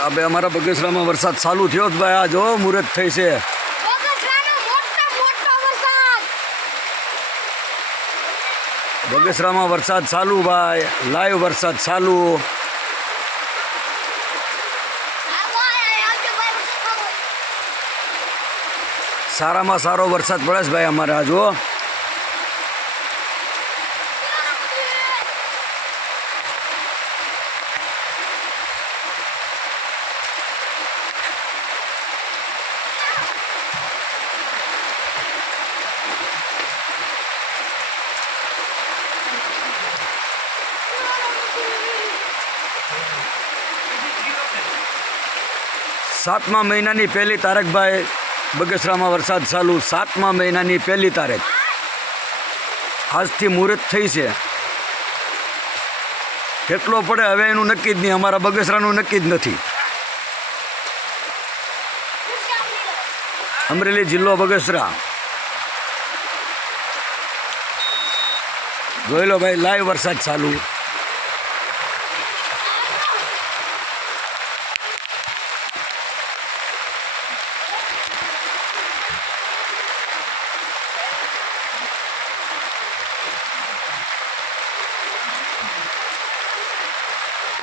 હવે અમારા બગસરામાં વરસાદ ચાલુ થયો જ ભાઈ. આ જો મુહૂર્ત થઈ છે. બગસરામાં વરસાદ ચાલુ ભાઈ, લાઈવ વરસાદ ચાલુ. સારામાં સારો વરસાદ પડે છે ભાઈ અમારે. આ જો સાતમા મહિનાની 1લી તારીખ ભાઈ બગસરામાં વરસાદ ચાલુ. 7મા મહિનાની 1લી તારીખ આજથી મુહૂર્ત થઈ છે. કેટલો પડે હવે એનું નક્કી જ નહીં. અમારા બગસરાનું નક્કી જ નથી. અમરેલી જિલ્લો બગસરા. જોઈ લો ભાઈ, લાઈવ વરસાદ ચાલુ.